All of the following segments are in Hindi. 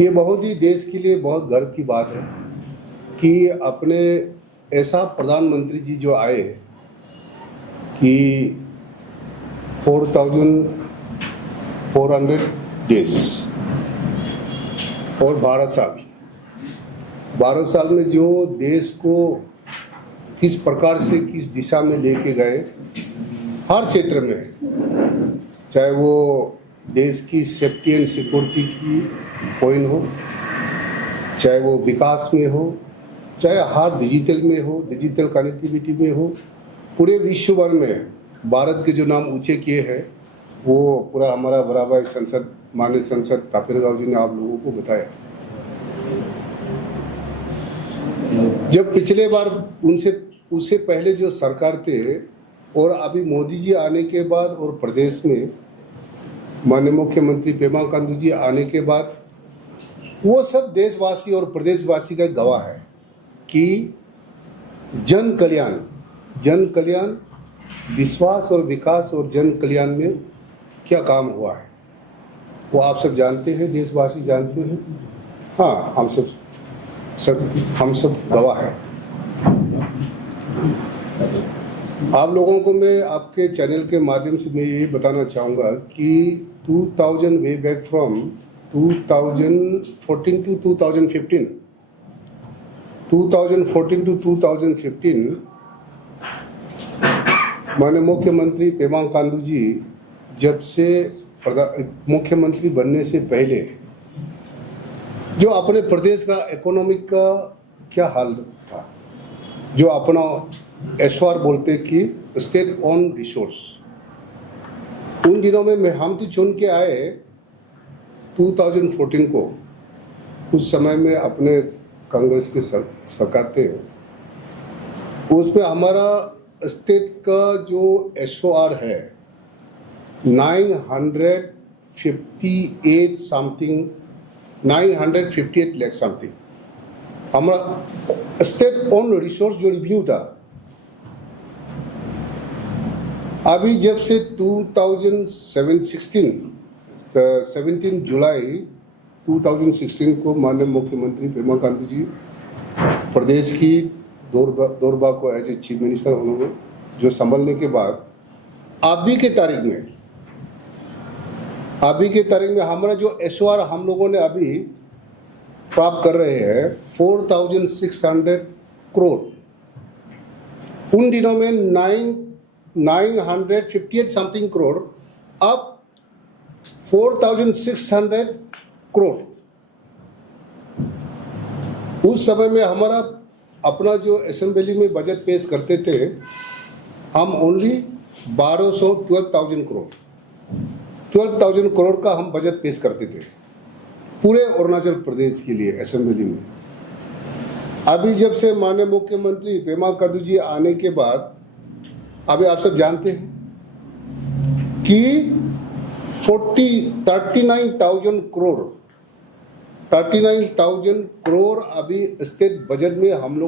ये बहुत ही देश के लिए बहुत गर्व की बात है कि अपने ऐसा प्रधानमंत्री जी जो आए कि 4,400 डेज और 12 साल में जो देश को किस प्रकार से किस दिशा में लेके गए, हर क्षेत्र में, चाहे वो देश की सेफ्टी एंड सिक्योरिटी की पॉइंट हो, चाहे वो विकास में हो, चाहे हर डिजिटल में हो, डिजिटल कनेक्टिविटी में हो, पूरे विश्व भर में भारत के जो नाम ऊंचे किए हैं वो पूरा हमारा बड़ा भाई संसद, माननीय सांसद तापिर गाव जी ने आप लोगों को बताया। जब पिछले बार उससे पहले जो सरकार थे और अभी मोदी जी आने के बाद और प्रदेश में माननीय मुख्यमंत्री पेमा खांडू जी आने के बाद, वो सब देशवासी और प्रदेशवासी का गवाह है कि जन कल्याण, विश्वास और विकास और जन कल्याण में क्या काम हुआ है वो आप सब जानते हैं, देशवासी जानते हैं। हाँ, हम सब गवाह हैं। आप लोगों को मैं आपके चैनल के माध्यम से मैं ये बताना चाहूँगा कि 2000 way back from 2014 to 2015 to 2015 माननीय मुख्यमंत्री पेमा खांडू जी जब से मुख्यमंत्री बनने से पहले जो अपने प्रदेश का इकोनॉमिक का क्या हाल था, जो अपना एसवार बोलते कि स्टेट ऑन रिसोर्स, उन दिनों में हम तो चुन के आए 2014 को, उस समय में अपने कांग्रेस के सरकार थे, उस पे हमारा स्टेट का जो एसओआर है 958 लाख समथिंग, हमारा स्टेट ऑन रिसोर्स जो रिव्यू था। अभी जब से 17 जुलाई 2016 को माननीय मुख्यमंत्री पेमा खांडू जी प्रदेश की दौरबा को एज ए चीफ मिनिस्टर उन्होंने जो संभलने के बाद अभी के तारीख में हमारा जो एसओआर हम लोगों ने अभी प्राप्त कर रहे हैं 4,600 करोड़, उन दिनों में 958 समथिंग करोड़, अब 4,600 करोड़। उस समय में हमारा अपना जो असेंबली में बजट पेश करते थे, हम ओनली 12,000 करोड़ का हम बजट पेश करते थे पूरे अरुणाचल प्रदेश के लिए असेंबली में। अभी जब से माननीय मुख्यमंत्री पेमा खांडू जी आने के बाद, अभी आप सब जानते हैं कि 39,000 करोड़ अभी स्टेट बजट में हम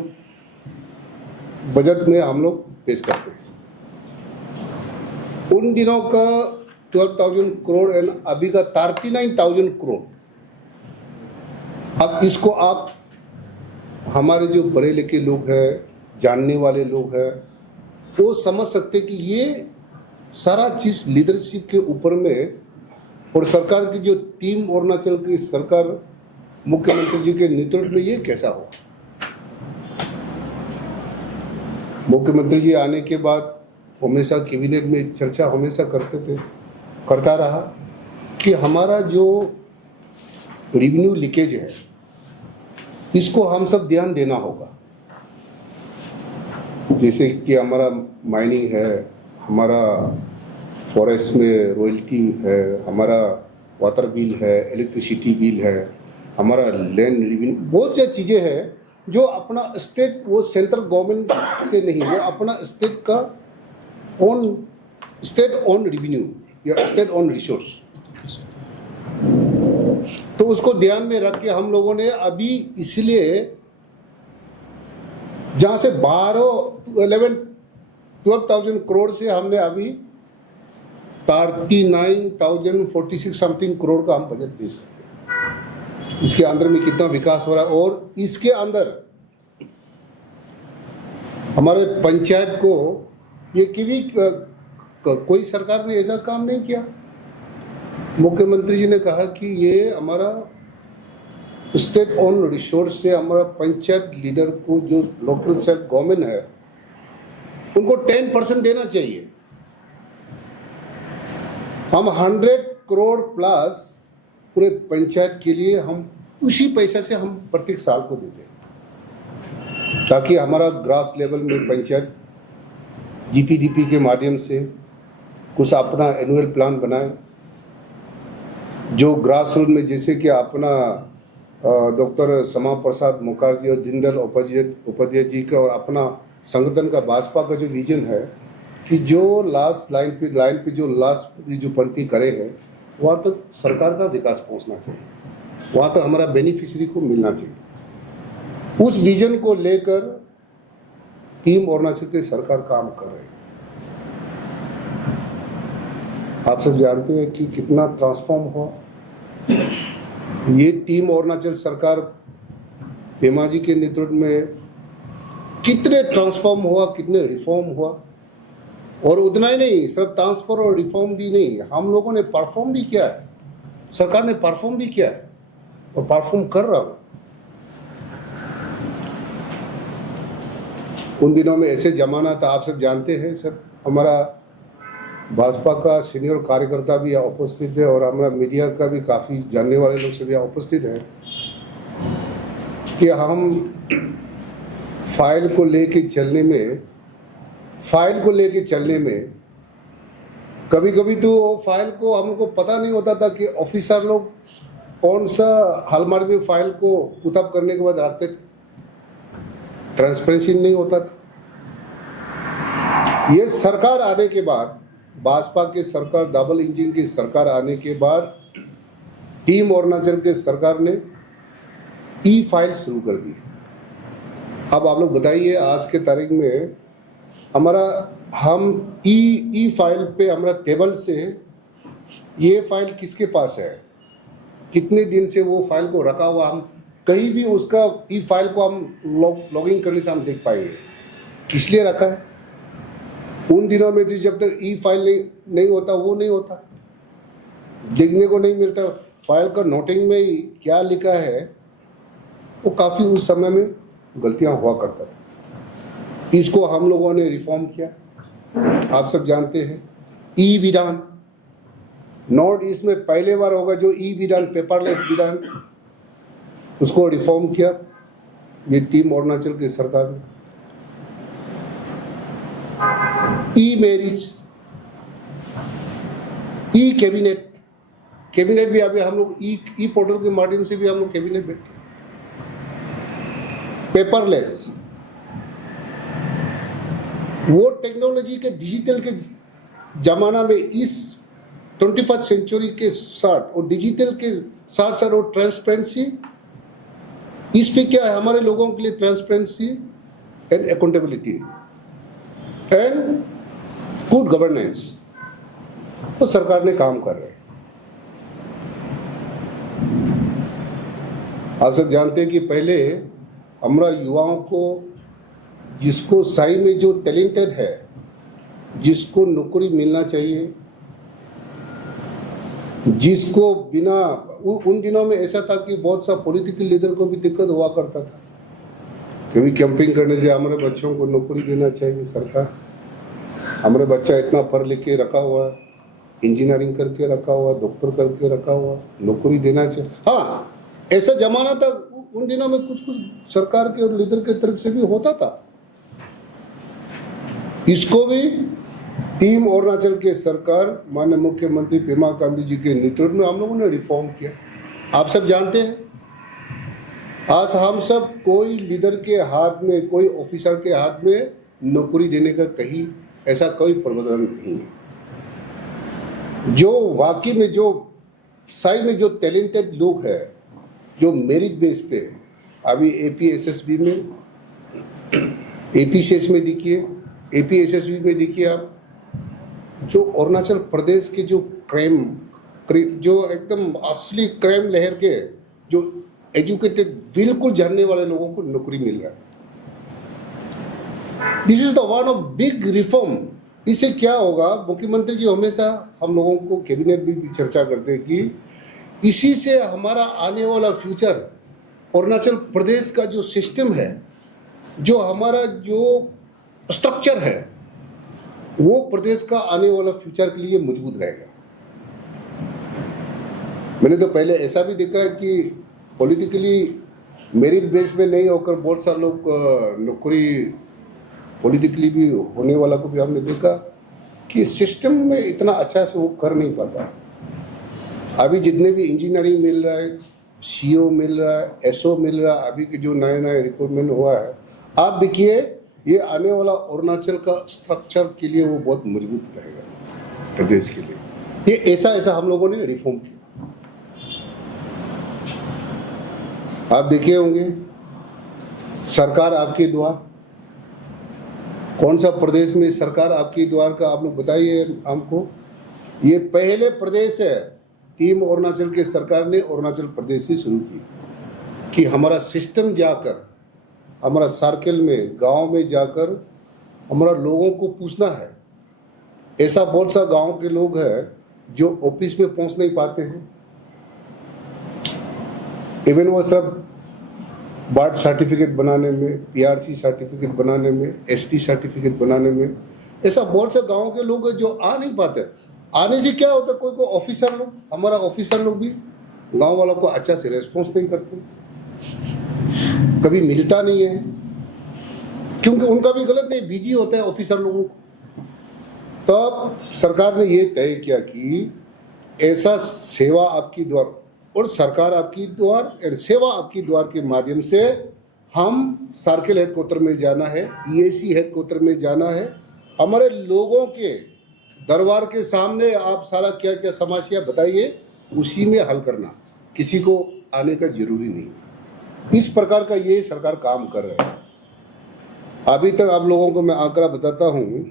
लोग पेश करते हैं। उन दिनों का 12,000 करोड़ एंड अभी का 39,000 करोड़। अब इसको आप हमारे जो पढ़े लिखे लोग हैं, जानने वाले लोग हैं, वो समझ सकते कि ये सारा चीज लीडरशिप के ऊपर में, और सरकार की जो टीम अरुणाचल की सरकार मुख्यमंत्री जी के नेतृत्व में ये कैसा हो। मुख्यमंत्री जी आने के बाद हमेशा कैबिनेट में चर्चा हमेशा करता रहा कि हमारा जो रेवेन्यू लीकेज है इसको हम सब ध्यान देना होगा। जैसे कि हमारा माइनिंग है, हमारा फॉरेस्ट में रॉयल्टी है, हमारा वाटर बिल है, इलेक्ट्रिसिटी बिल है, हमारा लैंड रेवेन्यू, बहुत सी चीज़ें हैं जो अपना स्टेट, वो सेंट्रल गवर्नमेंट से नहीं, वो अपना स्टेट का स्टेट ऑन रेवेन्यू या स्टेट ऑन रिसोर्स। तो उसको ध्यान में रख के हम लोगों ने अभी, इसलिए जहां से 12,000 करोड़ से हमने अभी 39,046 समथिंग करोड़ का हम बजट पेश करते हैं। इसके अंदर में कितना विकास हो रहा है, और इसके अंदर हमारे पंचायत को ये कभी कोई सरकार ने ऐसा काम नहीं किया। मुख्यमंत्री जी ने कहा कि ये हमारा स्टेट ऑन रिसोर्स से हमारा पंचायत लीडर को जो लोकल सेल्फ गवर्नमेंट है उनको 10% देना चाहिए। हम 100 करोड़ प्लस पूरे पंचायत के लिए हम उसी पैसे से हम प्रत्येक साल को देते हैं, ताकि हमारा ग्रास लेवल में पंचायत जीपीडीपी के माध्यम से कुछ अपना एनुअल प्लान बनाए, जो ग्रास रूट में जैसे कि अपना डॉक्टर श्यामा प्रसाद मुखर्जी और दीनदयाल उपाध्याय जी का और अपना संगठन का भाजपा का जो विजन है कि जो लास्ट लाइन पे जो लास्ट जो पंक्ति करे हैं वहाँ तक सरकार का विकास पहुँचना चाहिए, वहाँ तक हमारा बेनिफिशियरी को मिलना चाहिए। उस विजन को लेकर टीम अरुणाचल की सरकार काम कर रही है। आप सब जानते हैं कि कितना ट्रांसफॉर्म हुआ ये टीम अरुणाचल सरकार पेमा जी के नेतृत्व में, कितने ट्रांसफॉर्म हुआ, कितने रिफॉर्म हुआ। और उतना ही नहीं, सिर्फ ट्रांसफर और रिफॉर्म भी नहीं, हम लोगों ने परफॉर्म भी किया है, सरकार ने परफॉर्म भी किया है और परफॉर्म कर रहा हूं। उन दिनों में ऐसे जमाना था, आप सब जानते हैं, सब हमारा भाजपा का सीनियर कार्यकर्ता भी यहाँ उपस्थित है और हमारा मीडिया का भी काफ़ी जानने वाले लोग सब यहाँ उपस्थित हैं कि हम फाइल को लेके चलने में कभी कभी तो फाइल को हमको पता नहीं होता था कि ऑफिसर लोग कौन सा हॉलमार्क में फाइल को पुटअप करने के बाद रखते थे, ट्रांसपेरेंसी नहीं होता था। ये सरकार आने के बाद, भाजपा की सरकार, डबल इंजन की सरकार आने के बाद टीम अरुणाचल के सरकार ने ई फाइल शुरू कर दी। अब आप लोग बताइए, आज के तारीख में हम ई फाइल पे हमारा टेबल से ये फाइल किसके पास है, कितने दिन से वो फाइल को रखा हुआ, हम कहीं भी उसका ई फाइल को हम लॉगिंग करने से हम देख पाएंगे किस लिए रखा है। उन दिनों में तो जब तक ई फाइल नहीं होता, वो नहीं होता, देखने को नहीं मिलता। फाइल का नोटिंग में ही क्या लिखा है वो काफ़ी उस समय में गलतियां हुआ करता था। इसको हम लोगों ने रिफॉर्म किया। आप सब जानते हैं ई विधान, नॉर्थ ईस्ट में पहले बार होगा जो ई विधान, पेपरलेस विधान, उसको रिफॉर्म किया ये टीम अरुणाचल की सरकार ने। ई मैरिज, ई कैबिनेट भी अभी हम लोग ई पोर्टल के माध्यम से भी हम लोग कैबिनेट बैठे, पेपरलेस। वो टेक्नोलॉजी के डिजिटल के जमाना में इस 21st सेंचुरी के साथ और डिजिटल के साथ साथ वो ट्रांसपेरेंसी, इस पे क्या है हमारे लोगों के लिए, transparency and accountability and good governance, तो सरकार ने काम कर रहे हैं। आप सब जानते हैं कि पहले हमारा युवाओं को, जिसको सही में जो टैलेंटेड है, जिसको नौकरी मिलना चाहिए, जिसको बिना, उन दिनों में ऐसा था कि बहुत सा पॉलिटिकल लीडर को भी दिक्कत हुआ करता था, कभी कैंपिंग करने से हमारे बच्चों को नौकरी देना चाहिए सरकार, हमारे बच्चा इतना पढ़ लिख के रखा हुआ, इंजीनियरिंग करके रखा हुआ, डॉक्टर करके रखा हुआ, नौकरी देना चाहिए। हाँ, ऐसा जमाना था उन दिनों में, कुछ सरकार के और लीडर के तरफ से भी होता था। इसको भी टीम अरुणाचल के सरकार माननीय मुख्यमंत्री पेमा खांडू जी के नेतृत्व में हम लोगों ने रिफॉर्म किया। आप सब जानते हैं, आज हम सब कोई लीडर के हाथ में, कोई ऑफिसर के हाथ में नौकरी देने का कहीं ऐसा कोई प्रावधान नहीं है। जो वाकई में, जो सही में जो टैलेंटेड लोग हैं, जो मेरिट बेस पे, अभी APSSB में, APCS में देखिए, APSSB में देखिए आप, जो अरुणाचल प्रदेश के जो क्राइम, जो एकदम असली क्राइम लहर के जो एजुकेटेड बिल्कुल जानने वाले लोगों को नौकरी मिल रहा है। This is the one of big reform. इससे क्या होगा, मुख्यमंत्री जी हमेशा हम लोगों को कैबिनेट भी चर्चा करते हैं कि इसी से हमारा आने वाला फ्यूचर, अरुणाचल प्रदेश का जो सिस्टम है, जो हमारा जो स्ट्रक्चर है, वो प्रदेश का आने वाला फ्यूचर के लिए मजबूत रहेगा। मैंने तो पहले ऐसा भी देखा है कि पॉलिटिकली मेरिट बेस में नहीं होकर बहुत सारे लोग नौकरी पॉलिटिकली भी होने वाला को भी हमने देखा कि सिस्टम में इतना अच्छा से वो कर नहीं पाता। अभी जितने भी इंजीनियरिंग मिल रहा है, सीओ मिल रहा है, एसओ मिल रहा है, अभी के जो नया नया रिक्रूटमेंट हुआ है, आप देखिए ये आने वाला अरुणाचल का स्ट्रक्चर के लिए वो बहुत मजबूत रहेगा प्रदेश के लिए। ये ऐसा हम लोगों ने रिफॉर्म किया। आप देखे होंगे सरकार आपके द्वार, कौन सा प्रदेश में सरकार आपके द्वार का आप लोग बताइए हमको। ये पहले प्रदेश है टीम अरुणाचल के सरकार ने अरुणाचल प्रदेश से शुरू की कि हमारा सिस्टम जाकर, हमारा सर्कल में, गांव में जाकर हमारा लोगों को पूछना है। ऐसा बहुत सा गांव के लोग हैं जो ऑफिस में पहुंच नहीं पाते हैं, इवन वो सब बर्थ सर्टिफिकेट बनाने में, पीआरसी सर्टिफिकेट बनाने में, एसटी सर्टिफिकेट बनाने में, ऐसा बहुत से गांव के लोग हैं जो आ नहीं पाते। आने से क्या होता है, कोई ऑफिसर लोग, हमारा ऑफिसर लोग भी गांव वालों को अच्छा से रेस्पॉन्स नहीं करते, कभी मिलता नहीं है, क्योंकि उनका भी गलत नहीं, बिजी होता है ऑफिसर लोगों को। तब सरकार ने ये तय किया कि ऐसा सेवा आपकी द्वार और सरकार आपकी द्वार, सेवा आपकी द्वार के माध्यम से हम सर्किल हेडक्वार्टर में जाना है, ईएसी हेडक्वार्टर में जाना है, हमारे लोगों के दरबार के सामने आप सारा क्या क्या समस्या बताइए, उसी में हल करना, किसी को आने का जरूरी नहीं। इस प्रकार का ये सरकार काम कर रहा है। अभी तक आप लोगों को मैं आंकड़ा बताता हूँ,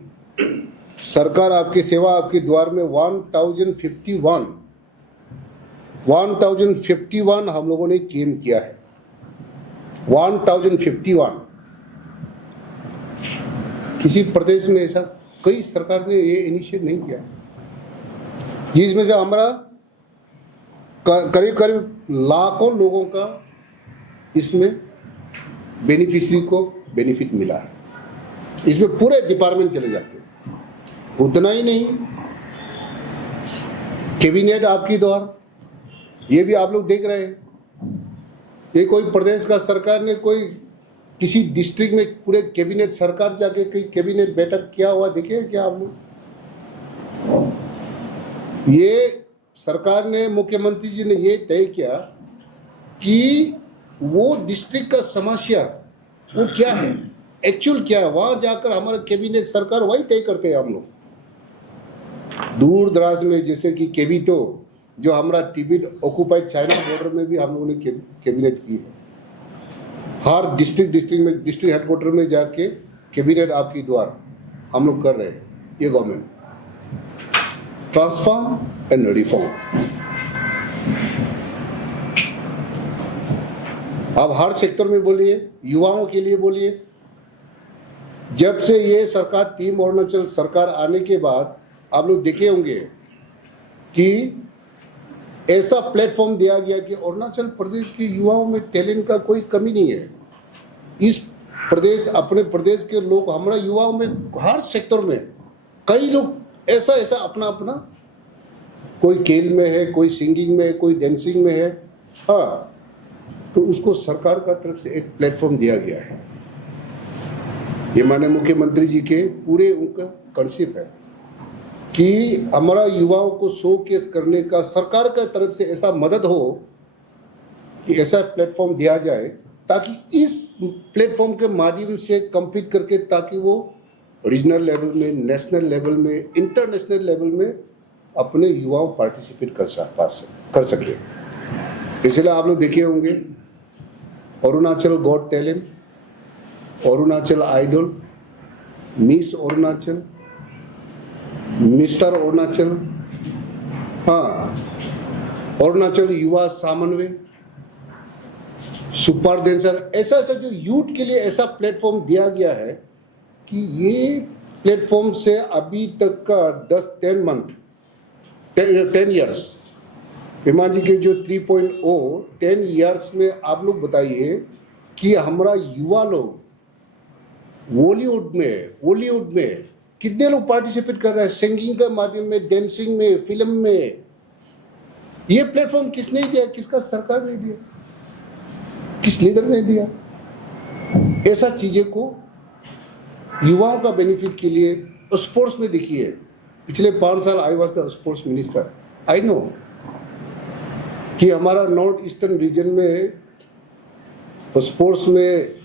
सरकार आपकी सेवा आपके द्वार में 1051 हम लोगों ने क्लेम किया है। 1051 किसी प्रदेश में ऐसा कई सरकार ने ये इनिशिएट नहीं किया, जिसमें से हमारा करीब लाखों लोगों का इसमें बेनिफिशियरी को बेनिफिट मिला है। इसमें पूरे डिपार्टमेंट चले जाते हैं। उतना ही नहीं, कैबिनेट आपकी द्वार, ये भी आप लोग देख रहे हैं। ये कोई प्रदेश का सरकार ने कोई किसी डिस्ट्रिक्ट में पूरे कैबिनेट सरकार जाके कई कैबिनेट बैठक किया हुआ देखे क्या आप लोग? ये सरकार ने, मुख्यमंत्री जी ने ये तय किया कि वो डिस्ट्रिक्ट का समस्या वो क्या है, एक्चुअल क्या है, वहां जाकर हमारा कैबिनेट सरकार वही तय करते हैं। हम लोग दूर दराज में, जैसे कि केबिटो जो हमारा टिबेट ऑक्युपाइड चाइना बॉर्डर में भी हम लोगों ने कैबिनेट की है। हर डिस्ट्रिक्ट में, डिस्ट्रिक्ट हेडक्वार्टर में जाके कैबिनेट आपकी द्वार हम लोग कर रहे हैं। ये गवर्नमेंट ट्रांसफॉर्म एंड रिफॉर्म। अब हर सेक्टर में बोलिए, युवाओं के लिए बोलिए। जब से ये सरकार टीम अरुणाचल सरकार आने के बाद आप लोग देखे होंगे कि ऐसा प्लेटफॉर्म दिया गया कि अरुणाचल प्रदेश के युवाओं में टैलेंट का कोई कमी नहीं है। इस प्रदेश, अपने प्रदेश के लोग, हमारा युवाओं में हर सेक्टर में कई लोग ऐसा अपना कोई खेल में है, कोई सिंगिंग में है, कोई डांसिंग में है। हाँ, तो उसको सरकार का तरफ से एक प्लेटफॉर्म दिया गया है। ये माननीय मुख्यमंत्री जी के पूरे उनका कंसेप्ट है कि हमारा युवाओं को शोकेस करने का सरकार का तरफ से ऐसा मदद हो कि ऐसा प्लेटफॉर्म दिया जाए, ताकि इस प्लेटफॉर्म के माध्यम से कंप्लीट करके ताकि वो रीजनल लेवल में, नेशनल लेवल में, इंटरनेशनल लेवल में अपने युवाओं पार्टिसिपेट कर सके। इसलिए आप लोग देखे होंगे Arunachal got talent, Arunachal idol, miss Arunachal, mister Arunachal, हाँ, अरुणाचल युवा समन्वय, सुपर डेंसर, ऐसा ऐसा जो यूथ के लिए ऐसा प्लेटफॉर्म दिया गया है कि ये प्लेटफॉर्म से अभी तक का 10 ईयर्स पेमा जी के जो 3.0 10 ईयर्स में आप लोग बताइए कि हमारा युवा लोग बॉलीवुड में कितने लोग पार्टिसिपेट कर रहे हैं, सिंगिंग के माध्यम में, डांसिंग में, फिल्म में। ये प्लेटफॉर्म किसने दिया? किसका सरकार ने दिया? किस लीडर ने दिया? ऐसा चीजें को युवाओं का बेनिफिट के लिए स्पोर्ट्स में देखिए, पिछले 5 साल I was the sports minister. I know कि हमारा नॉर्थ ईस्टर्न रीजन में स्पोर्ट्स में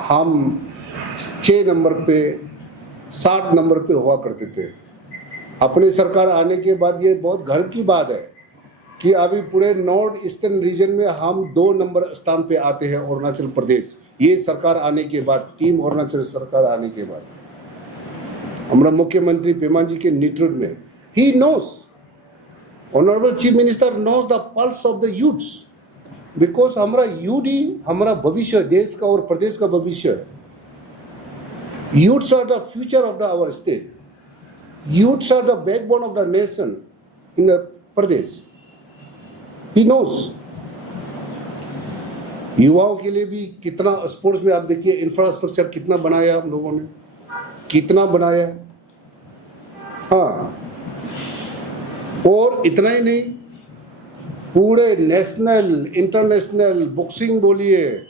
हम 6 नंबर पे 60 नंबर पे हुआ करते थे। अपने सरकार आने के बाद ये बहुत गर्व की बात है कि अभी पूरे नॉर्थ ईस्टर्न रीजन में हम 2 नंबर स्थान पे आते हैं, अरुणाचल प्रदेश। ये सरकार आने के बाद, टीम अरुणाचल सरकार आने के बाद, हमारा मुख्यमंत्री पेमा जी के नेतृत्व में, he knows, honourable chief minister knows the pulse of the youths, because हमारा यूथ ही हमारा भविष्य, देश का और प्रदेश का भविष्य। Youths are the future of the our state, youths are the backbone of the nation in the प्रदेश। He knows. युवाओं के लिए भी कितना स्पोर्ट्स में आप देखिए इंफ्रास्ट्रक्चर कितना बनाया हम लोगों ने, कितना बनाया। हाँ, और इतना ही नहीं, पूरे नेशनल इंटरनेशनल बॉक्सिंग बोलिए,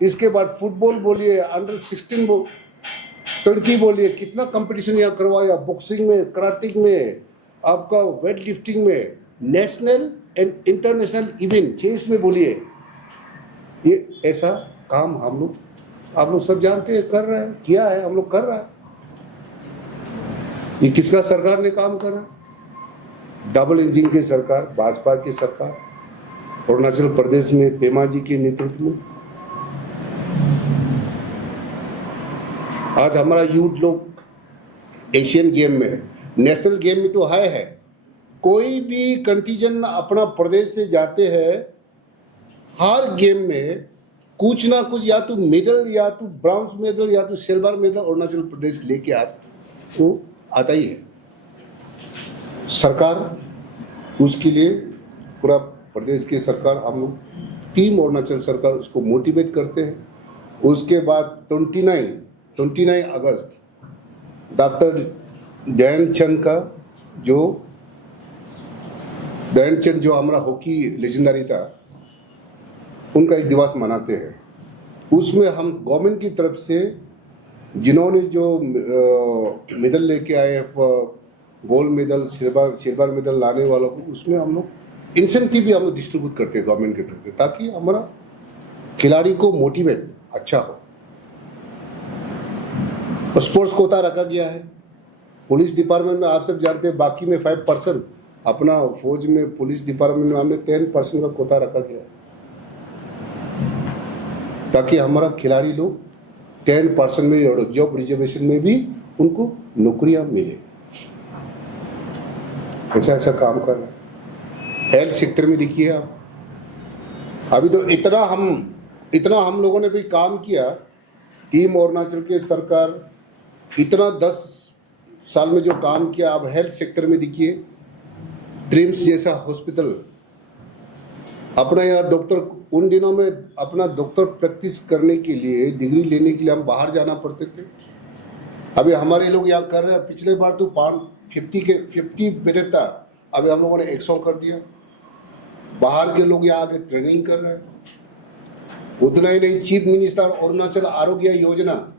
इसके बाद फुटबॉल बोलिए, अंडर 16 20 बोलिए, कितना कंपटीशन यहाँ करवाया, बॉक्सिंग में, कराटे में, आपका वेट लिफ्टिंग में, national and international event, chess में बोलिए। ये ऐसा काम हम लोग, आप लोग सब जानते हैं, कर रहे हैं, किया है, हम लोग कर रहा है। ये किसका सरकार ने काम कर रहा है? डबल इंजन की सरकार, भाजपा की सरकार, अरुणाचल प्रदेश में पेमा जी के नेतृत्व में। आज हमारा यूथ लोग एशियन गेम में, नेशनल गेम में तो है, कोई भी कंटीजेंट अपना प्रदेश से जाते हैं, हर गेम में कुछ ना कुछ, या तो मेडल, या तो ब्रॉन्ज मेडल, या तो सिल्वर मेडल अरुणाचल प्रदेश लेके आता ही है। सरकार उसके लिए, पूरा प्रदेश की सरकार, हम लोग टीम अरुणाचल सरकार उसको मोटिवेट करते हैं। उसके बाद 29 अगस्त डॉक्टर ध्यानचंद का, जो ध्यानचंद जो हमारा हॉकी लेजेंडरी था, उनका एक दिवस मनाते हैं। उसमें हम गवर्नमेंट की तरफ से जिन्होंने जो मेडल लेके आए, गोल्ड मेडल, सिल्वर मेडल लाने वालों को, उसमें हम लोग इंसेंटिव भी हम लोग डिस्ट्रीब्यूट करते हैं गवर्नमेंट की तरफ से, ताकि हमारा खिलाड़ी को मोटिवेट अच्छा हो। स्पोर्ट्स कोटा रखा गया है। पुलिस डिपार्टमेंट में आप सब जानते हैं, बाकी में 5%, अपना फौज में, पुलिस डिपार्टमेंट में हमें 10% का कोटा रखा गया है, ताकि हमारा खिलाड़ी लोग 10% में जॉब रिजर्वेशन में भी उनको नौकरियां मिले। ऐसा काम कर रहा है। हेल्थ सेक्टर में देखिए आप, अभी तो इतना हम लोगों ने भी काम किया, टीम अरुणाचल के सरकार इतना 10 साल में जो काम किया। अब हेल्थ सेक्टर में देखिए, ट्रिम्स जैसा हॉस्पिटल, अपना यहाँ डॉक्टर, उन दिनों में अपना डॉक्टर प्रैक्टिस करने के लिए, डिग्री लेने के लिए हम बाहर जाना पड़ते थे। अभी हमारे लोग यहाँ कर रहे हैं। पिछले बार तो 50 बेड था, अभी हम लोगों ने 100 कर दिया। बाहर के लोग यहाँ आके ट्रेनिंग कर रहे हैं। उतना ही नहीं, चीफ मिनिस्टर अरुणाचल आरोग्य योजना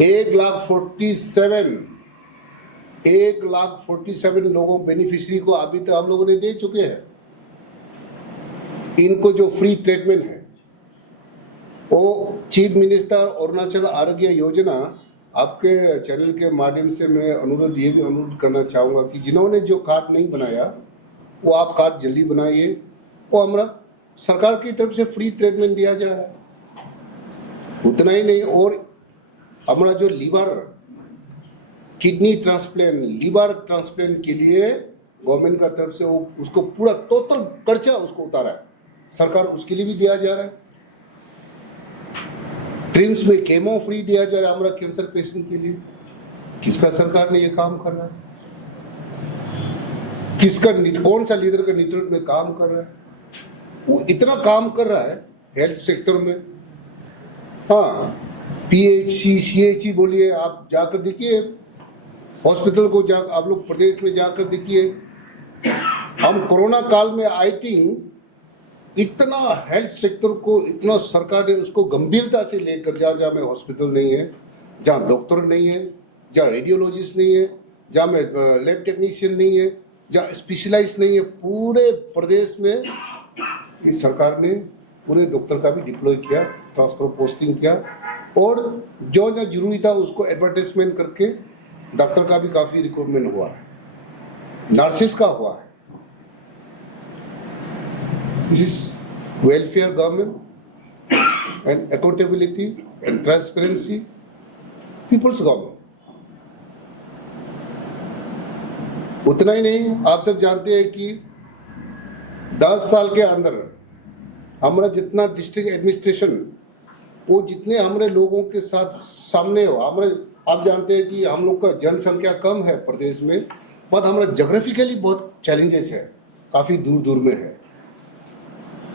1,47 लोगों बेनिफिशियरी को अभी तक हम लोगों ने दे चुके हैं। इनको जो फ्री ट्रीटमेंट है, वो चीफ मिनिस्टर अरुणाचल आरोग्य योजना, आपके चैनल के माध्यम से मैं ये भी अनुरोध करना चाहूँगा कि जिन्होंने जो कार्ड नहीं बनाया, वो आप कार्ड जल्दी बनाइए। वो हमारा सरकार की तरफ से फ्री ट्रीटमेंट दिया जा रहा है। उतना ही नहीं, और हमारा जो किडनी ट्रांसप्लांट, लिवर ट्रांसप्लांट के लिए गवर्नमेंट का तरफ से वो उसको पूरा टोटल खर्चा उसको उतारा है। सरकार उसके लिए भी दिया जा रहा है। ट्रिम्स में केमो फ्री दिया जा रहा है हमारा कैंसर पेशेंट के लिए। किसका सरकार ने ये काम कर रहा है? कौन सा लीडर का नेतृत्व में काम कर रहा है? वो इतना काम कर रहा है हेल्थ सेक्टर में। हाँ, PHC CHE बोलिए, आप जाकर देखिए हॉस्पिटल को, आप लोग प्रदेश में जाकर देखिए। हम कोरोना काल में आई थिंक इतना हेल्थ सेक्टर को, इतना सरकार ने उसको गंभीरता से लेकर, जहाँ में हॉस्पिटल नहीं है, जहाँ डॉक्टर नहीं है, जहाँ रेडियोलॉजिस्ट नहीं है, जहाँ में लैब टेक्नीशियन नहीं है, जहाँ स्पेशलाइस्ट नहीं है, पूरे प्रदेश में इस सरकार ने पूरे डॉक्टर का भी डिप्लॉय किया, ट्रांसफर पोस्टिंग किया, और जो जो जरूरी था उसको एडवर्टाइजमेंट करके डॉक्टर का भी काफी रिक्रूटमेंट हुआ है, नर्सेस का हुआ है। This is welfare government and accountability and transparency, people's government. उतना ही नहीं, आप सब जानते हैं कि 10 साल के अंदर हमारा जितना डिस्ट्रिक्ट एडमिनिस्ट्रेशन, वो जितने हमारे लोगों के साथ सामने हो, हमारे, आप जानते हैं कि हम लोग का जनसंख्या कम है प्रदेश में, बट हमारा जोग्राफिकली बहुत चैलेंजेस है, काफी दूर दूर में है,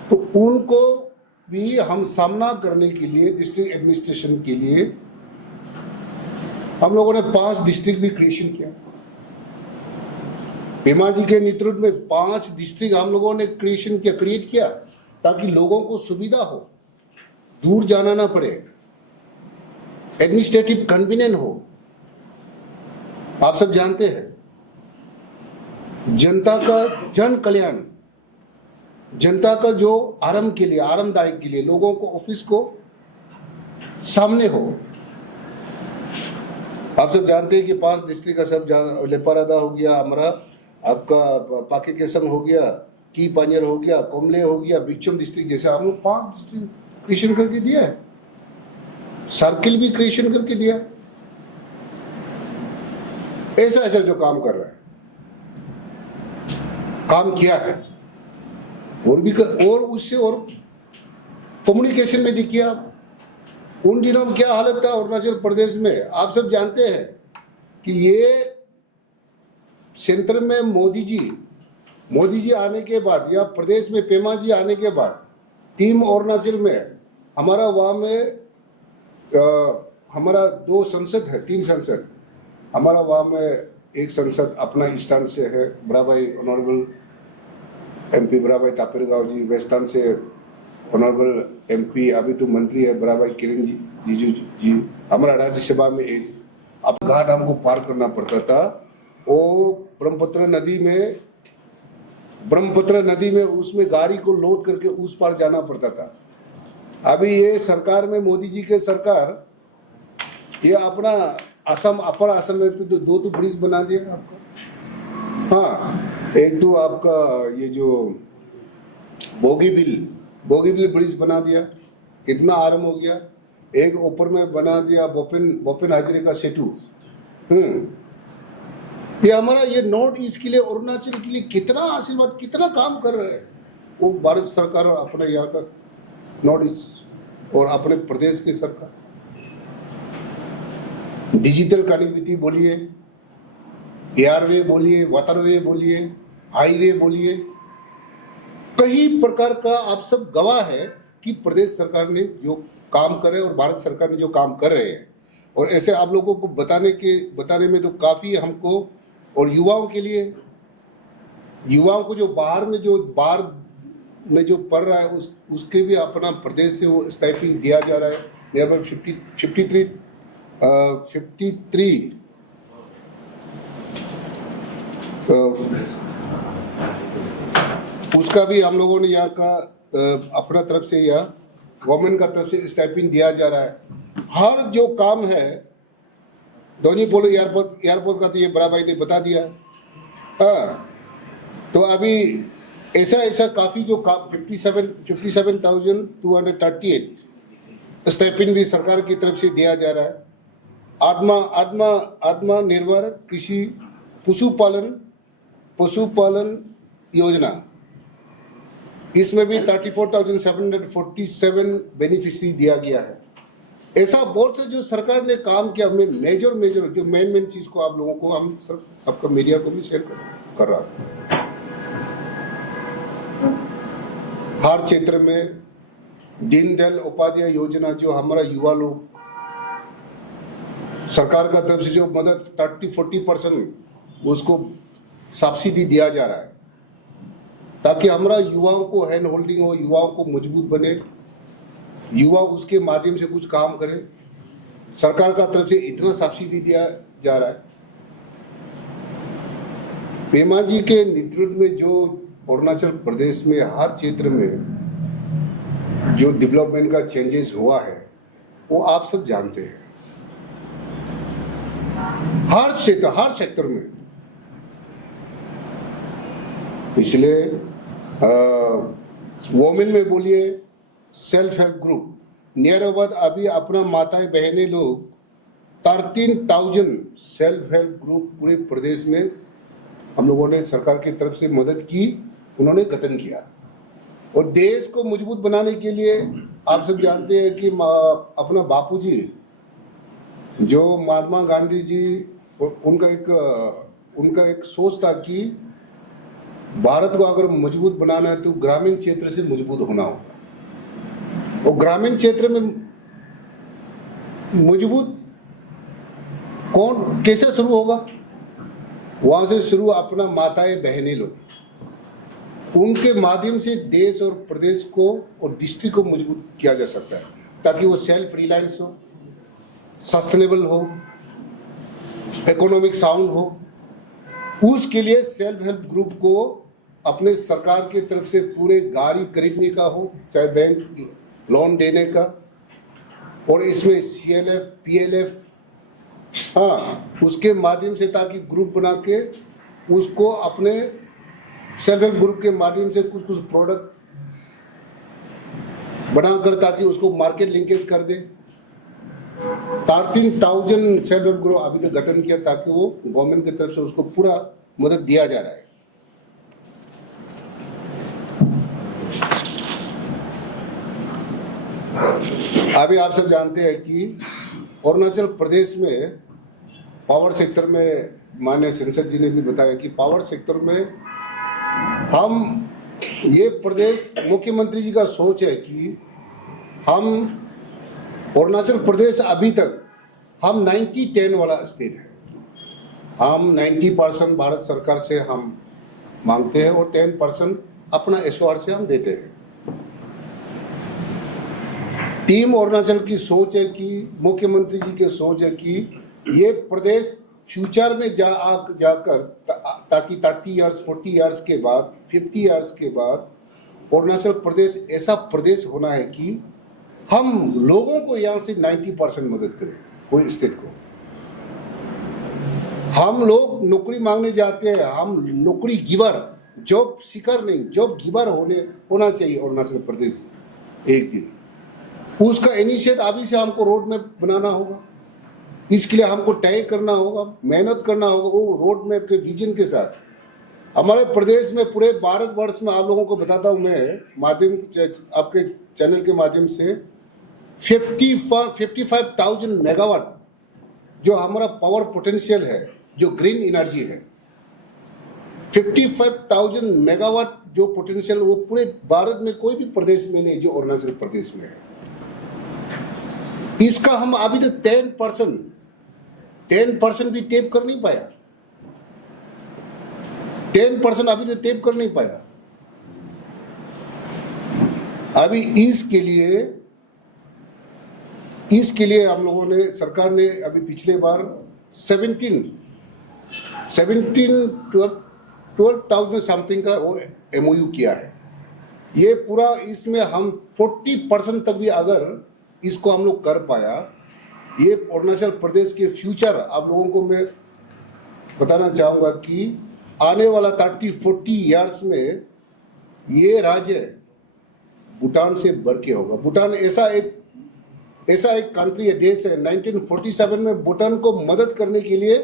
तो उनको भी हम सामना करने के लिए डिस्ट्रिक्ट एडमिनिस्ट्रेशन के लिए हम लोगों ने 5 डिस्ट्रिक्ट भी क्रिएशन किया। पेमा जी के नेतृत्व में 5 डिस्ट्रिक्ट हम लोगों ने क्रिएट किया ताकि लोगों को सुविधा हो, दूर जाना ना पड़े, एडमिनिस्ट्रेटिव कन्वीनियंट हो। आप सब जानते हैं जनता का जन कल्याण, जनता का जो आराम के लिए, आरामदायक के लिए, लोगों को ऑफिस को सामने हो। आप सब जानते हैं कि 5 डिस्ट्रिक्ट का सब, लेपारादा हो गया हमारा, आपका पाके केसंग हो गया, की पानियर हो गया, कोमले हो गया, बिचम डिस्ट्रिक्ट, जैसे हम लोग 5 डिस्ट्रिक्ट क्रिएशन करके दिया है, सर्किल भी क्रिएशन करके दिया। ऐसा ऐसा जो काम कर रहा है, काम किया है, और भी और उससे और कम्युनिकेशन में देखिए आप, उन दिनों में क्या हालत था अरुणाचल प्रदेश में। आप सब जानते हैं कि ये सेंटर में मोदी जी आने के बाद, या प्रदेश में पेमा जी आने के बाद, टीम अरुणाचल में हमारा वहां में हमारा 2 संसद है, 3 संसद हमारा वहां में, एक संसद अपना ईस्टर्न से है, बराबाई ऑनरेबल MP बराबाई तापिर गांव जी, वेस्टर्न से ऑनरेबल MP अभी तो मंत्री है बराबाई किरण जीजू जी। हमारा राज्यसभा में एक अब घाट हमको पार करना पड़ता था, वो ब्रह्मपुत्र नदी में उसमें गाड़ी को लोड करके उस पार जाना पड़ता था। अभी ये सरकार में, मोदी जी के सरकार, ये अपना असम, अपर असम में तो 2 तो ब्रिज बना दिया आपका। हाँ, एक तो आपका ये जो बोगीबिल ब्रिज बना दिया, कितना आराम हो गया। एक ऊपर में बना दिया भूपेन हाजरिका सेतु। ये हमारा, ये नॉर्थ ईस्ट के लिए, अरुणाचल के लिए कितना आशीर्वाद, कितना काम कर रहे हैं वो भारत सरकार और अपने यहाँ का नॉर्थ ईस्ट और अपने प्रदेश की सरकार। डिजिटल कनेक्टिविटी बोलिए, एयरवे बोलिए, वाटरवे बोलिए, हाईवे बोलिए, कई प्रकार का आप सब गवाह है कि प्रदेश सरकार ने जो काम कर रहे हैं और भारत सरकार ने जो काम कर रहे हैं। और ऐसे आप लोगों को बताने में तो काफी हमको, और युवाओं के लिए, युवाओं को जो बाहर में जो पढ़ रहा है उसके भी अपना प्रदेश से वो स्टाइपेंड दिया जा रहा है। नियर 53 उसका भी हम लोगों ने यहाँ का अपना तरफ से या गवर्नमेंट का तरफ से स्टाइपेंड दिया जा रहा है। हर जो काम है, दोनी पोलो एयरपोर्ट का तो ये बड़ा भाई ने बता दिया। तो अभी ऐसा काफी जो 57,238 स्टाइपेंड भी सरकार की तरफ से दिया जा रहा है। आत्मनिर्भर कृषि पशुपालन योजना, इसमें भी 34,747 बेनिफिशरी दिया गया है। ऐसा बहुत से जो सरकार ने काम किया, में मेजर जो मेन चीज को आप लोगों को हम सब आपका मीडिया को भी शेयर कर रहा हूं। हर क्षेत्र में दीनदयाल उपाध्याय योजना, जो हमारा युवा लोग सरकार का तरफ से जो मदद 30-40% उसको सब्सिडी दिया जा रहा है, ताकि हमारा युवाओं को हैंड होल्डिंग हो, युवाओं को मजबूत बने, युवा उसके माध्यम से कुछ काम करे। सरकार का तरफ से इतना सब्सिडी दिया जा रहा है। पेमा जी के नेतृत्व में जो अरुणाचल प्रदेश में हर क्षेत्र में जो डेवलपमेंट का चेंजेस हुआ है वो आप सब जानते हैं। हर सेक्टर में इसलिए वोमेन में बोलिए, self help group near about अभी अपना माताएं बहनें लोग 13,000 सेल्फ हेल्प ग्रुप पूरे प्रदेश में हम लोगों ने सरकार की तरफ से मदद की, उन्होंने गठन किया। और देश को मजबूत बनाने के लिए आप सब जानते हैं कि अपना बापूजी जो महात्मा गांधी जी, उनका एक सोच था कि भारत को अगर मजबूत बनाना है तो ग्रामीण क्षेत्र से मजबूत होना होगा। और ग्रामीण क्षेत्र में मजबूत कैसे शुरू होगा? वहां से शुरू अपना माताएं बहनें लोग, उनके माध्यम से देश और प्रदेश को और डिस्ट्रिक्ट को मजबूत किया जा सकता है, ताकि वो सेल्फ रिलायंस हो, सस्टेनेबल हो, इकोनॉमिक साउंड हो। उसके लिए सेल्फ हेल्प ग्रुप को अपने सरकार की तरफ से पूरे गाड़ी खरीदने का हो, चाहे बैंक लोन देने का, और इसमें CLF, PLF, उसके माध्यम से, ताकि ग्रुप बना के उसको अपने सेल्फ हेल्प ग्रुप के माध्यम से कुछ प्रोडक्ट बनाकर, ताकि उसको मार्केट लिंकेज कर दे। 13,000 सेल्फ हेल्प ग्रुप अभी तक गठन किया, ताकि वो गवर्नमेंट की तरफ से उसको पूरा मदद दिया जा रहा है। अभी आप सब जानते हैं कि अरुणाचल प्रदेश में पावर सेक्टर में, माननीय सांसद जी ने भी बताया कि पावर सेक्टर में हम, ये प्रदेश मुख्यमंत्री जी का सोच है कि हम अरुणाचल प्रदेश अभी तक हम 90-10 वाला स्टेट है। हम 90% भारत सरकार से हम मांगते हैं और 10% अपना SOR से हम देते हैं। टीम अरुणाचल की सोच है कि, मुख्यमंत्री जी की सोच है कि ये प्रदेश फ्यूचर में जाकर ताकि 30 इयर्स, 40 इयर्स के बाद, 50 इयर्स के बाद अरुणाचल प्रदेश ऐसा प्रदेश होना है कि हम लोगों को यहाँ से 90% मदद करें। कोई स्टेट को हम लोग नौकरी मांगने जाते हैं, हम नौकरी गिवर, जॉब सीकर नहीं, जॉब गिवर होना चाहिए अरुणाचल प्रदेश एक दिन। उसका इनिशिएट अभी से हमको रोड मैप बनाना होगा, इसके लिए हमको तय करना होगा, मेहनत करना होगा। वो रोड मैप के विजन के साथ हमारे प्रदेश में, पूरे भारतवर्ष में, आप लोगों को बताता हूँ मैं आपके चैनल के माध्यम से, 55,000 मेगावाट जो हमारा पावर पोटेंशियल है, जो ग्रीन एनर्जी है, 55,000 मेगावाट जो पोटेंशियल, वो पूरे भारत में कोई भी प्रदेश में नहीं जो अरुणाचल प्रदेश में है। इसका हम अभी तक 10% भी टेप कर नहीं पाया। 10% अभी तक टेप कर नहीं पाया। अभी इसके लिए हम लोगों ने, सरकार ने अभी पिछले बार 12,000 समथिंग का वो MOU किया है। ये पूरा, इसमें हम 40% तक भी अगर इसको हम लोग कर पाया, ये अरुणाचल प्रदेश के फ्यूचर, आप लोगों को मैं बताना चाहूंगा कि आने वाला 30-40 इयर्स में ये राज्य भूटान से बढ़ के होगा। भूटान ऐसा एक कंट्री है, देश है। 1947 में भूटान को मदद करने के लिए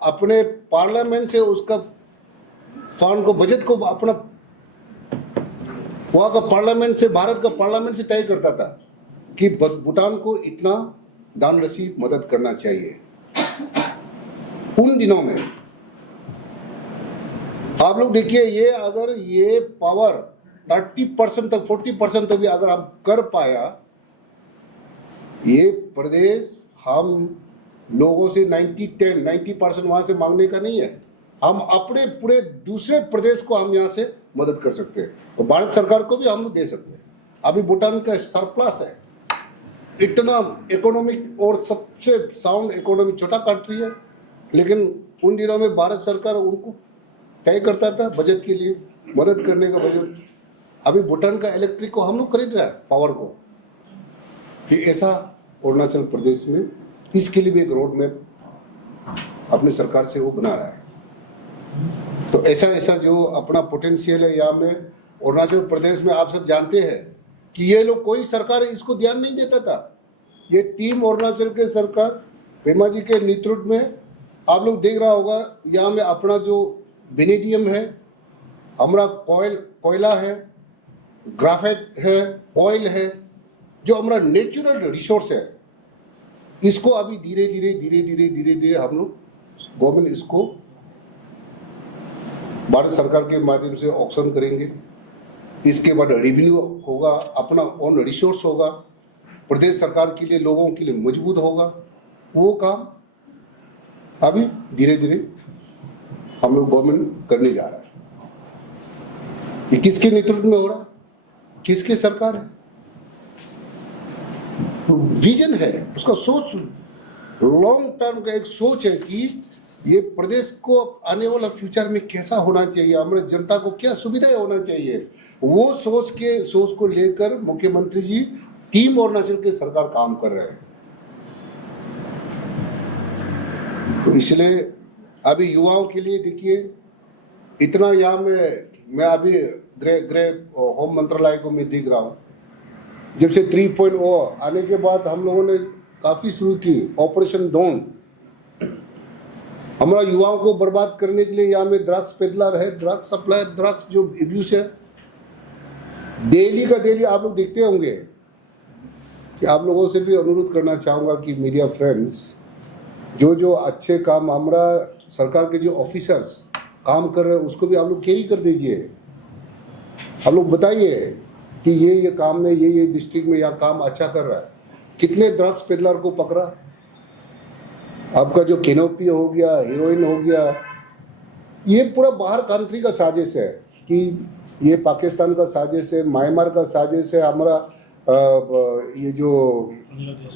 अपने पार्लियामेंट से उसका फंड को, बजट को अपना वहां का पार्लियामेंट से, भारत का पार्लियामेंट से तय करता था कि भूटान को इतना दान रसी मदद करना चाहिए। उन दिनों में आप लोग देखिए, ये अगर ये पावर 30% तक 40% तक भी अगर आप कर पाया, ये प्रदेश हम लोगों से 90% वहां से मांगने का नहीं है, हम अपने पूरे दूसरे प्रदेश को हम यहाँ से मदद कर सकते हैं और भारत सरकार को भी हम लोग दे सकते हैं। अभी भूटान का सरप्लस है, इतना इकोनॉमिक और सबसे साउंड इकोनॉमी, छोटा कंट्री है, लेकिन उन दिनों में भारत सरकार उनको तय करता था बजट के लिए, मदद करने का बजट। अभी भूटान का इलेक्ट्रिक को हम लोग खरीद रहा है, पावर को, कि ऐसा अरुणाचल प्रदेश में इसके लिए भी एक रोड मैप अपनी सरकार से वो बना रहा है। तो ऐसा जो अपना पोटेंशियल है यहाँ में अरुणाचल प्रदेश में, आप सब जानते हैं कि ये लोग, कोई सरकार इसको ध्यान नहीं देता था। ये टीम अरुणाचल के सरकार पेमा जी के नेतृत्व में, आप लोग देख रहा होगा यहाँ में अपना जो वेनेडियम है, हमारा कोयला है, ग्राफाइट है, ऑयल है, जो हमारा नेचुरल रिसोर्स है, इसको अभी धीरे धीरे हम लोग गवर्नमेंट इसको भारत सरकार के माध्यम से ऑक्शन करेंगे। इसके बाद रेवेन्यू होगा, अपना ओन रिसोर्स होगा, प्रदेश सरकार के लिए, लोगों के लिए मजबूत होगा। वो काम अभी धीरे धीरे हम लोग गवर्नमेंट करने जा रहा है। ये किसके नेतृत्व में हो रहा है, किसकी सरकार है, विजन है, उसका सोच, लॉन्ग टर्म का एक सोच है कि ये प्रदेश को आने वाला फ्यूचर में कैसा होना चाहिए, हमारे जनता को क्या सुविधाएं होना चाहिए, वो सोच को लेकर मुख्यमंत्री जी टीम अरुणाचल के सरकार काम कर रहे हैं। तो इसलिए अभी युवाओं के लिए देखिए, इतना यहाँ में मैं अभी गृह होम मंत्रालय को मैं देख रहा हूँ, जब से 3.0 आने के बाद हम लोगों ने काफी शुरू की ऑपरेशन डॉन। हमारा युवाओं को बर्बाद करने के लिए यहाँ में ड्रग्स पेडलर है, ड्रग्स सप्लायर, ड्रग्स जो एब्यूज है, डेली का डेली आप लोग देखते होंगे। कि आप लोगों से भी अनुरोध करना चाहूँगा कि मीडिया फ्रेंड्स, जो अच्छे काम हमारा सरकार के जो ऑफिसर्स काम कर रहे हैं, उसको भी आप लोग कैरी कर दीजिए। आप लोग बताइए कि ये काम में, ये डिस्ट्रिक्ट में यह काम अच्छा कर रहा है, कितने ड्रग्स पेडलर को पकड़ा, आपका जो कैनोपी हो गया, हीरोइन हो गया, ये पूरा बाहर कंट्री का साजिश है, कि ये पाकिस्तान का साजिश है, म्यांमार का साजिश है, हमारा ये जो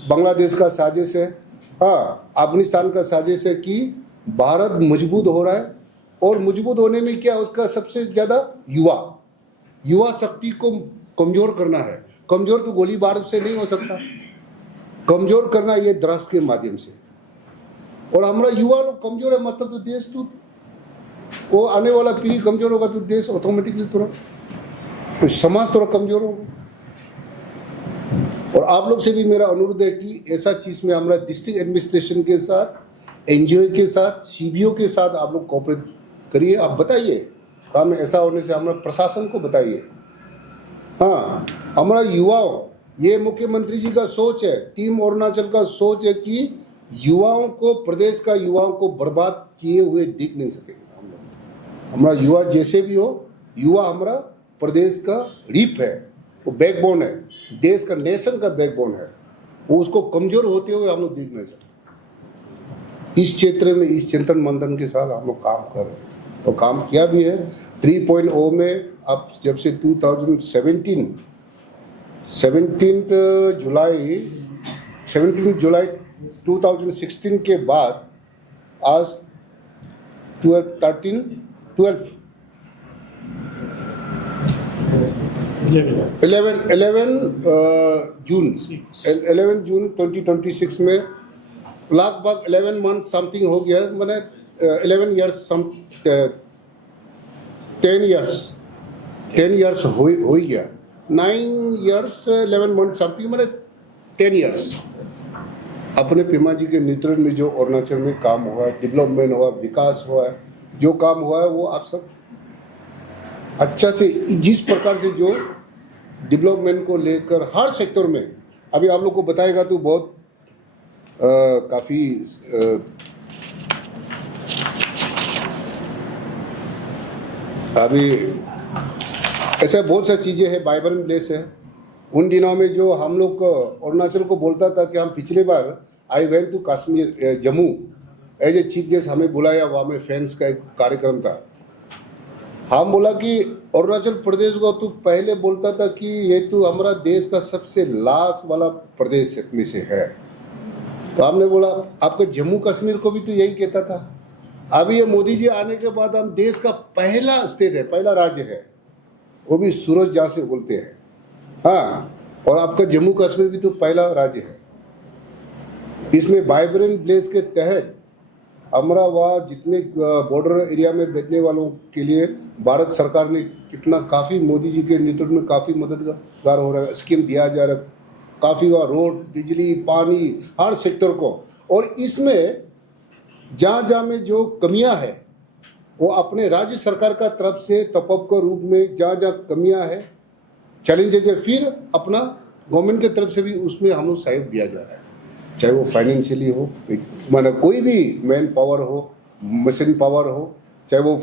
बांग्लादेश का साजिश है, हाँ, अफगानिस्तान का साजिश है, कि भारत मजबूत हो रहा है। और मजबूत होने में क्या, उसका सबसे ज्यादा युवा शक्ति को कमजोर करना है। कमजोर तो गोली बारूद से नहीं हो सकता, कमजोर करना ये ड्रग्स के माध्यम से। और हमारा युवा लोग कमजोर है, मतलब तो देश तो वो आने वाला पीढ़ी कमजोर होगा तो देश ऑटोमेटिकली तो समाज थोड़ा कमजोर होगा। और आप लोग से भी मेरा अनुरोध है कि ऐसा चीज में हमारा डिस्ट्रिक्ट एडमिनिस्ट्रेशन के साथ, एनजीओ के साथ, सीबीओ के साथ आप लोग कोऑपरेट करिए। आप बताइए काम ऐसा होने से हमारा प्रशासन को बताइए। हाँ, हमारा युवाओं, ये मुख्यमंत्री जी का सोच है, टीम अरुणाचल का सोच है कि युवाओं को, प्रदेश का युवाओं को बर्बाद किए हुए दिख नहीं सकेंगे हम लोग। हमारा युवा जैसे भी हो, युवा हमारा प्रदेश का रीप है, वो बैकबोन है, देश का, नेशन का बैकबोन है, वो उसको कमजोर होते हुए हम लोग देख नहीं सकते। इस क्षेत्र में, इस चिंतन मंथन के साथ हम लोग काम कर रहे हैं, तो काम किया भी है। 3.0 में अब जब से 17 जुलाई 2016 के बाद आज 11 जून 2026 में लगभग 11 मंथ समथिंग हो गया, मैंने 11 ईयर्स 10 ईयर्स हो गया, 9 ईयर्स 11 मंथ समथिंग, मैंने 10 ईयर्स अपने पेमा जी के नेतृत्व में जो अरुणाचल में काम हुआ, डेवलपमेंट हुआ, विकास हुआ है, जो काम हुआ है वो आप सब अच्छा से, जिस प्रकार से जो डेवलपमेंट को लेकर हर सेक्टर में, अभी आप लोग को बताएगा तो बहुत काफ़ी अभी ऐसा बहुत सा चीज़ें हैं, वाइब्रेंट प्लेस है। उन दिनों में जो हम लोग अरुणाचल को बोलता था कि हम पिछले बार I went to Kashmir Jammu as a chief guest, हमें बुलाया, वहाँ में फ्रेंड्स का एक कार्यक्रम था। हम बोला कि अरुणाचल प्रदेश को तो पहले बोलता था कि ये तो हमारा देश का सबसे लास्ट वाला प्रदेश में से है, तो हमने बोला आपका जम्मू कश्मीर को भी तो यही कहता था। अभी ये मोदी जी आने के बाद हम देश का पहला स्टेट है, पहला राज्य है, वो भी सूरज जहाँ से बोलते हैं। हाँ, और आपका जम्मू कश्मीर भी तो पहला राज्य है। इसमें वाइब्रेंट प्लेस के तहत हमारा वहाँ जितने बॉर्डर एरिया में बैठने वालों के लिए भारत सरकार ने कितना काफ़ी, मोदी जी के नेतृत्व में काफ़ी मददगार हो रहा है, स्कीम दिया जा रहा है काफ़ी, वहाँ रोड, बिजली, पानी, हर सेक्टर को। और इसमें जहाँ जहाँ में जो कमियाँ है वो अपने राज्य सरकार का तरफ से टॉपअप के रूप में जहाँ जहाँ कमियाँ है, चैलेंजेज है, फिर अपना गवर्नमेंट के तरफ से भी उसमें हम लोग सहयोग दिया जा रहा है, चाहे वो फाइनेंशियली हो, माना कोई भी मैन पावर हो, मशीन पावर हो, चाहे वो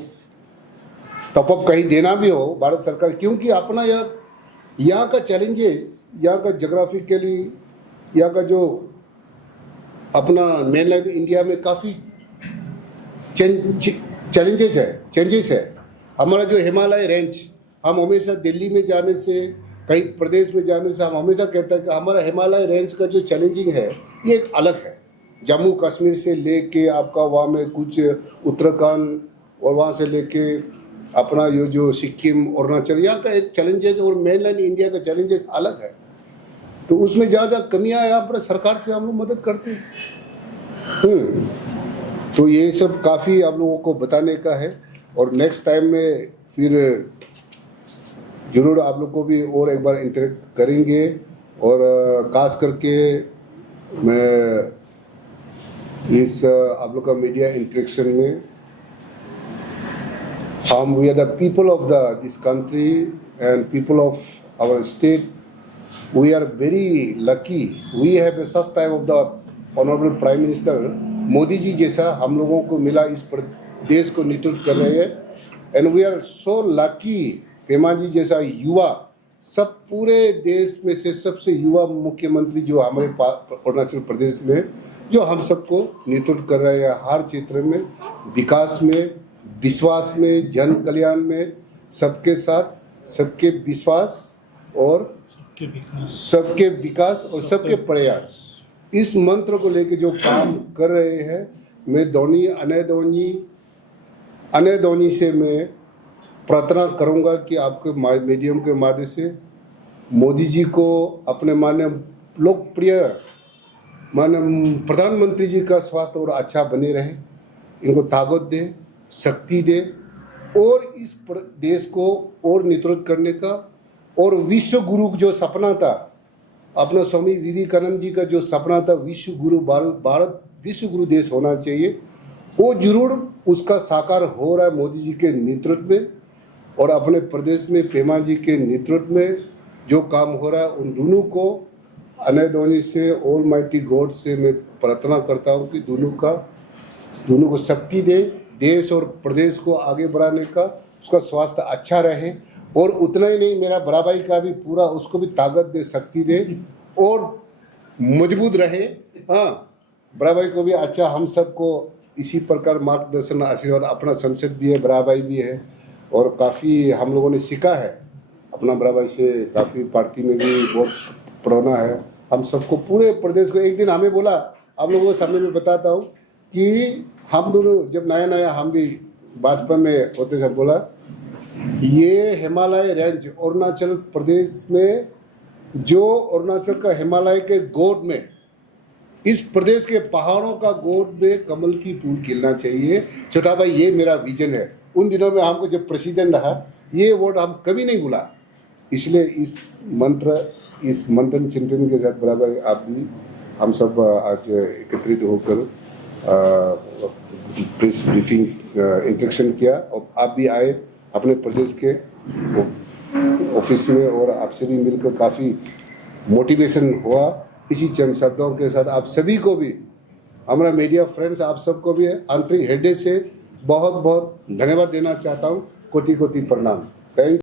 टॉपअप कहीं देना भी हो भारत सरकार, क्योंकि अपना यहाँ का चैलेंजेस, यहाँ का जोग्राफिकली, यहाँ का जो अपना मेनलैंड इंडिया में काफ़ी चैलेंजेस है, चेंजेस है। हमारा जो हिमालय रेंज, हम हमेशा दिल्ली में जाने से, कई प्रदेश में जाने से हम हमेशा कहते हैं कि हमारा हिमालय रेंज का जो चैलेंजिंग है ये एक अलग है। जम्मू कश्मीर से लेके आपका वहाँ में कुछ उत्तराखंड और वहाँ से लेके अपना ये जो सिक्किम, अरुणाचल, यहाँ का एक चैलेंजेस और मेनलैंड इंडिया का चैलेंजेस अलग है। तो उसमें जहाँ जहाँ कमियाँ हैं, यहाँ पर सरकार से हम लोग मदद करते हैं। तो ये सब काफ़ी आप लोगों को बताने का है, और नेक्स्ट टाइम में फिर जरूर आप लोग को भी और एक बार इंटरेक्ट करेंगे। और खास करके मैं इस आप लोग का मीडिया इंटरेक्शन में, हम we are the people of this country and people of our state, we are very lucky, we have such type of the honourable prime minister Modi ji जैसा हम लोगों को मिला, इस देश को नेतृत्व कर रहे हैं। And we are so lucky, Pema ji जैसा युवा, सब पूरे देश में से सबसे युवा मुख्यमंत्री जो हमारे अरुणाचल प्रदेश में, जो हम सबको नेतृत्व कर रहे हैं हर क्षेत्र में, विकास में, विश्वास में, जन कल्याण में, सबके साथ सबके विश्वास और सबके विकास और सबके प्रयास, इस मंत्र को लेकर जो काम कर रहे हैं, मैं धोनी अनय धोनी से मैं प्रार्थना करूंगा कि आपके मीडियम के माध्यम से मोदी जी को अपने माननीय लोकप्रिय माननीय प्रधानमंत्री जी का स्वास्थ्य और अच्छा बने रहे, इनको ताकत दे, शक्ति दे, और इस देश को और नेतृत्व करने का, और विश्व गुरु जो सपना था अपना स्वामी विवेकानंद जी का जो सपना था, विश्व गुरु, भारत विश्व गुरु देश होना चाहिए, वो जरूर उसका साकार हो रहा है मोदी जी के नेतृत्व में। और अपने प्रदेश में पेमा जी के नेतृत्व में जो काम हो रहा है, उन दोनों को अनय धोनी से, ऑल माइटी गॉड से मैं प्रार्थना करता हूँ कि दोनों को शक्ति दे, देश और प्रदेश को आगे बढ़ाने का, उसका स्वास्थ्य अच्छा रहे, और उतना ही नहीं, मेरा बड़ा भाई का भी पूरा, उसको भी ताकत दे, शक्ति दे और मजबूत रहे। हाँ, बड़ा भाई को भी अच्छा, हम सबको इसी प्रकार मार्गदर्शन आशीर्वाद, अपना संसद भी है, बड़ा भाई भी है, और काफ़ी हम लोगों ने सीखा है अपना बड़ा भाई से, काफ़ी पार्टी में भी बहुत पुराना है। हम सबको पूरे प्रदेश को, एक दिन हमें बोला, आप लोगों को सामने में बताता हूँ कि हम दोनों जब नया नया हम भी भाजपा में होते थे, बोला ये हिमालय रेंज अरुणाचल प्रदेश में, जो अरुणाचल का हिमालय के गोद में, इस प्रदेश के पहाड़ों का गोद में कमल की फूल खिलना चाहिए। छोटा भाई, ये मेरा विजन है। उन दिनों में हमको जब प्रेसिडेंट रहा, ये वोट हम कभी नहीं भूला। इसलिए इस मंथन चिंतन के साथ बड़ा भाई, आप भी, हम सब आज एकत्रित होकर प्रेस ब्रीफिंग इंटरेक्शन किया, और आप भी आए अपने प्रदेश के ऑफिस में और आपसे भी मिलकर काफ़ी मोटिवेशन हुआ। इसी चंद शब्दों के साथ आप सभी को भी, हमारा मीडिया फ्रेंड्स, आप सबको भी आंतरिक हृदय से बहुत बहुत धन्यवाद देना चाहता हूँ। कोटि कोटि प्रणाम। थैंक